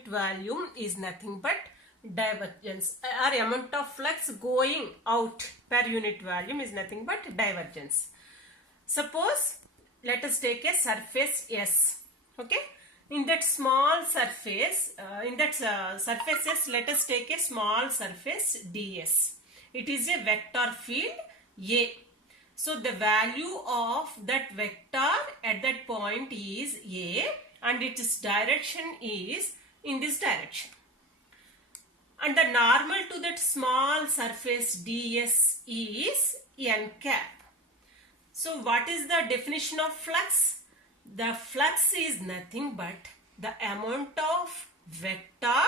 volume is nothing but divergence, or amount of flux going out per unit volume is nothing but divergence. Suppose let us take a surface S. Okay, in that small surface, surface S, let us take a small surface ds. It is a vector field A. So the value of that vector at that point is A, and its direction is in this direction. And the normal to that small surface ds is n cap. So what is the definition of flux? The flux is nothing but the amount of vector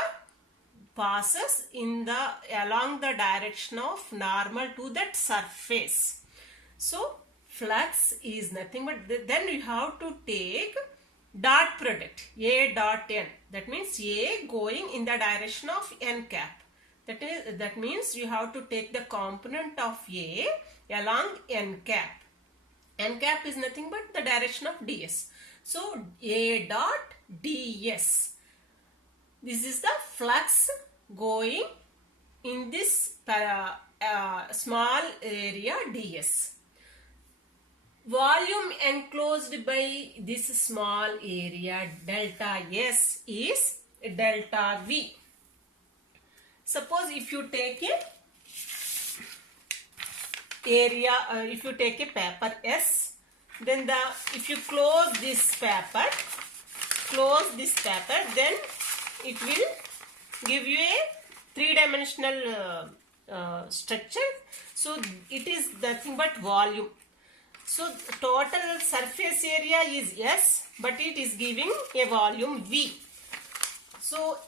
passes along the direction of normal to that surface. So flux is nothing but then you have to take dot product A dot n. That means A going in the direction of n cap. That means you have to take the component of A along n cap. N cap is nothing but the direction of ds. So A dot ds. This is the flux going in this small area ds. Volume enclosed by this small area delta S is delta V. Suppose if you take if you take a paper S, then if you close this paper, then it will give you a three-dimensional structure. So it is nothing but volume. So total surface area is S, but it is giving a volume V. So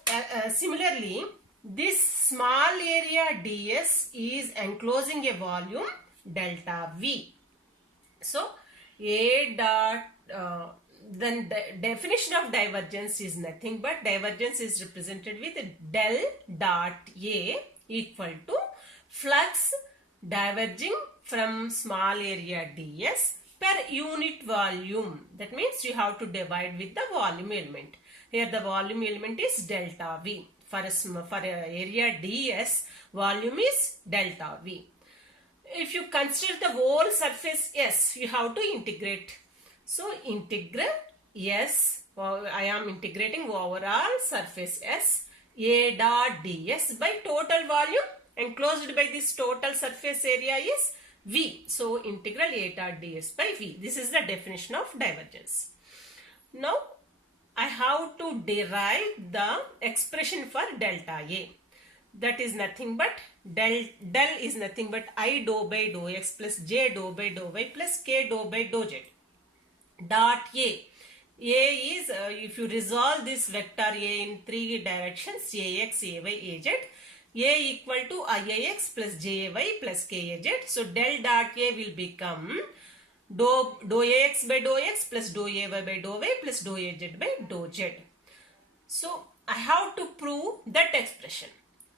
similarly, this small area ds is enclosing a volume delta V. So A dot then the definition of divergence is nothing but divergence is represented with del dot A equal to flux diverging from small area ds per unit volume. That means you have to divide with the volume element. Here the volume element is delta V. For a area ds, volume is delta V. If you consider the whole surface S, you have to integrate. So integral S, I am integrating overall surface S, A dot ds by total volume enclosed by this total surface area is V. So integral A dot ds by V. This is the definition of divergence. Now I have to derive the expression for delta A. That is nothing but del is nothing but I dou by dou x plus j dou by dou y plus k dou by dou z. Dot A. A is, if you resolve this vector A in three directions, Ax, Ay, Az, A equal to Iix plus Jy plus Kaz. So del dot A will become dou Ax by dou x plus dou Ay by dou y plus dou Az by dou z. So I have to prove that expression.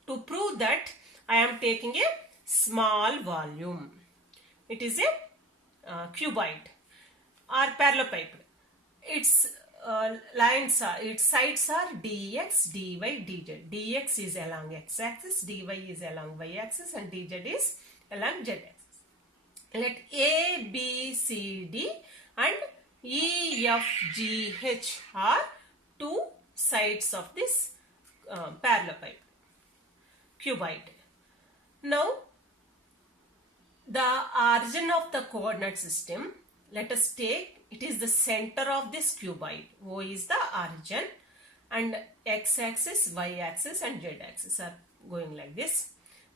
To prove that, I am taking a small volume. It is a cuboid or parallelepiped. Its sides are dx, dy, dz. Dx is along x-axis, dy is along y-axis, and dz is along z-axis. Let A, B, C, D and E, F, G, H are two sides of this parallelepiped cuboid. Now, the origin of the coordinate system, let us take, it is the center of this cuboid. O is the origin, and x-axis, y-axis and z-axis are going like this.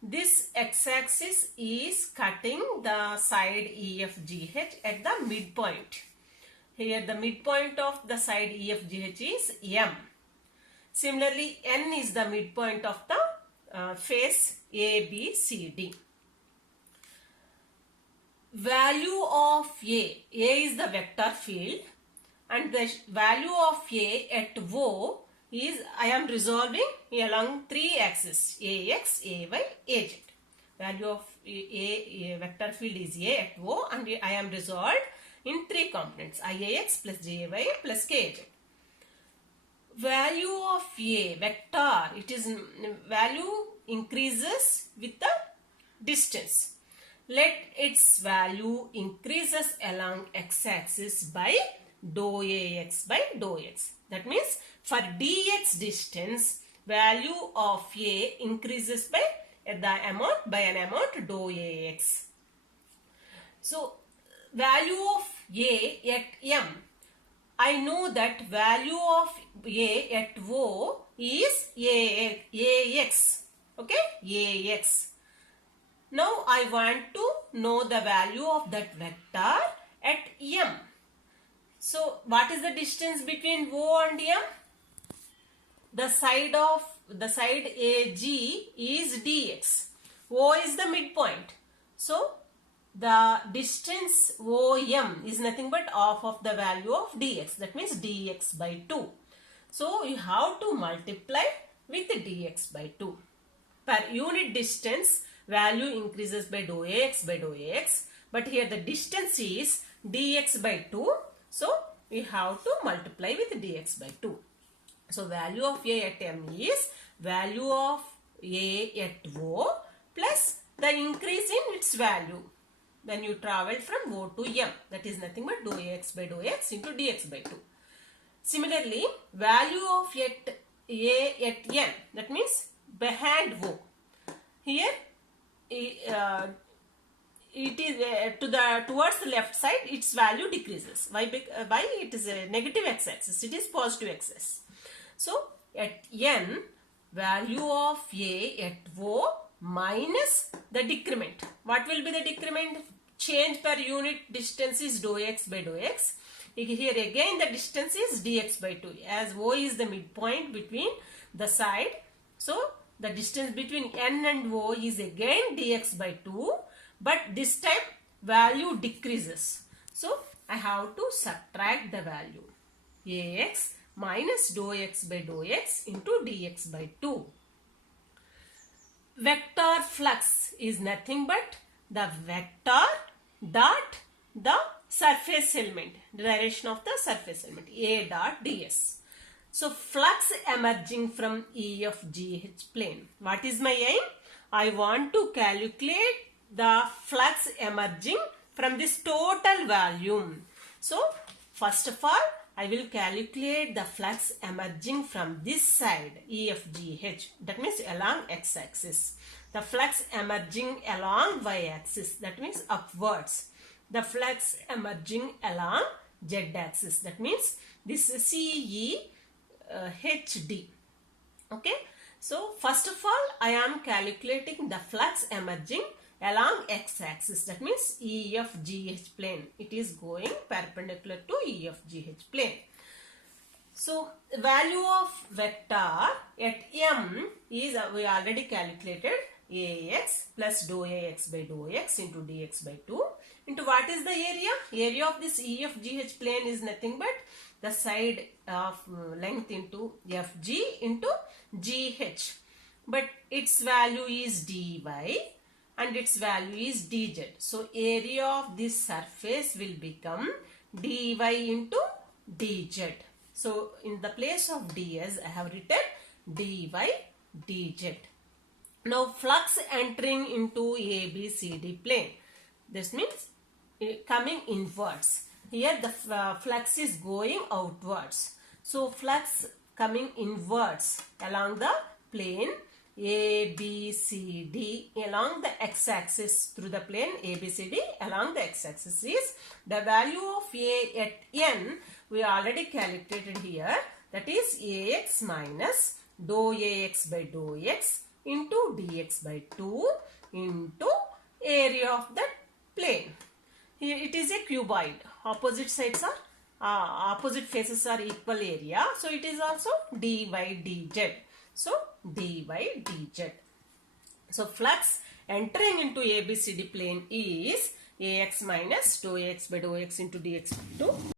This x-axis is cutting the side EFGH at the midpoint. Here the midpoint of the side EFGH is M. Similarly, N is the midpoint of the face ABCD. Value of A is the vector field, and the value of A at O is, I am resolving along three axes, Ax, Ay, Az. Value of A vector field is A at O, and I am resolved in three components, Iax plus Jy plus Kz. value of a vector, it is value increases with the distance. Let its value increases along x-axis by dou ax by dou x. That means for dx distance, value of a increases by an amount dou ax. So value of a at m, I know that value of a at O is ax. Okay, ax. Now I want to know the value of that vector at m. So what is the distance between O and m? The side AG is dx. O is the midpoint. So the distance OM is nothing but half of the value of dx. That means dx by 2. So you have to multiply with dx by 2. Per unit distance, value increases by dou ax by dou ax. But here the distance is dx by 2. So we have to multiply with dx by 2. So value of a at m is value of a at O plus the increase in its value when you travel from O to m. That is nothing but dou ax by dou x into dx by 2. Similarly, value of a at n, that means behind O. Here it is towards the left side, its value decreases. Why? It is a negative x-axis. It is positive x-axis. So at n, value of a at O minus the decrement. What will be the decrement? Change per unit distance is dou x by dou x. Here again the distance is dx by 2. As O is the midpoint between the side. So the distance between n and O is again dx by 2. But this time value decreases. So I have to subtract the value. Ax minus dou x by dou x into dx by 2. Vector flux is nothing but the vector dot the surface element, the direction of the surface element, A dot ds. So flux emerging from EFGH plane. What is my aim? I want to calculate the flux emerging from this total volume. So first of all, I will calculate the flux emerging from this side, EFGH, that means along x-axis. The flux emerging along y-axis, that means upwards. The flux emerging along z-axis, that means this is CEHD. Okay, so first of all, I am calculating the flux emerging along x-axis, that means EFGH plane. It is going perpendicular to EFGH plane. So value of vector at m is, we already calculated, ax plus dou ax by dou x into dx by 2 into what is the area? Area of this EFGH plane is nothing but the side of length into FG into GH. But its value is dy and its value is dz. So area of this surface will become dy into dz. So in the place of ds, I have written dy dz. Now flux entering into ABCD plane. This means coming inwards. Here the flux is going outwards. So flux coming inwards along the plane ABCD along the x-axis through the plane ABCD along the x-axis is the value of A at n we already calculated here, that is ax minus dou ax by dou x into dx by 2 into area of that plane. Here it is a cuboid. Opposite sides are opposite faces are equal area, so it is also dy dz. So dy dz. So flux entering into ABCD plane is ax minus dou ax by dou x into dx by 2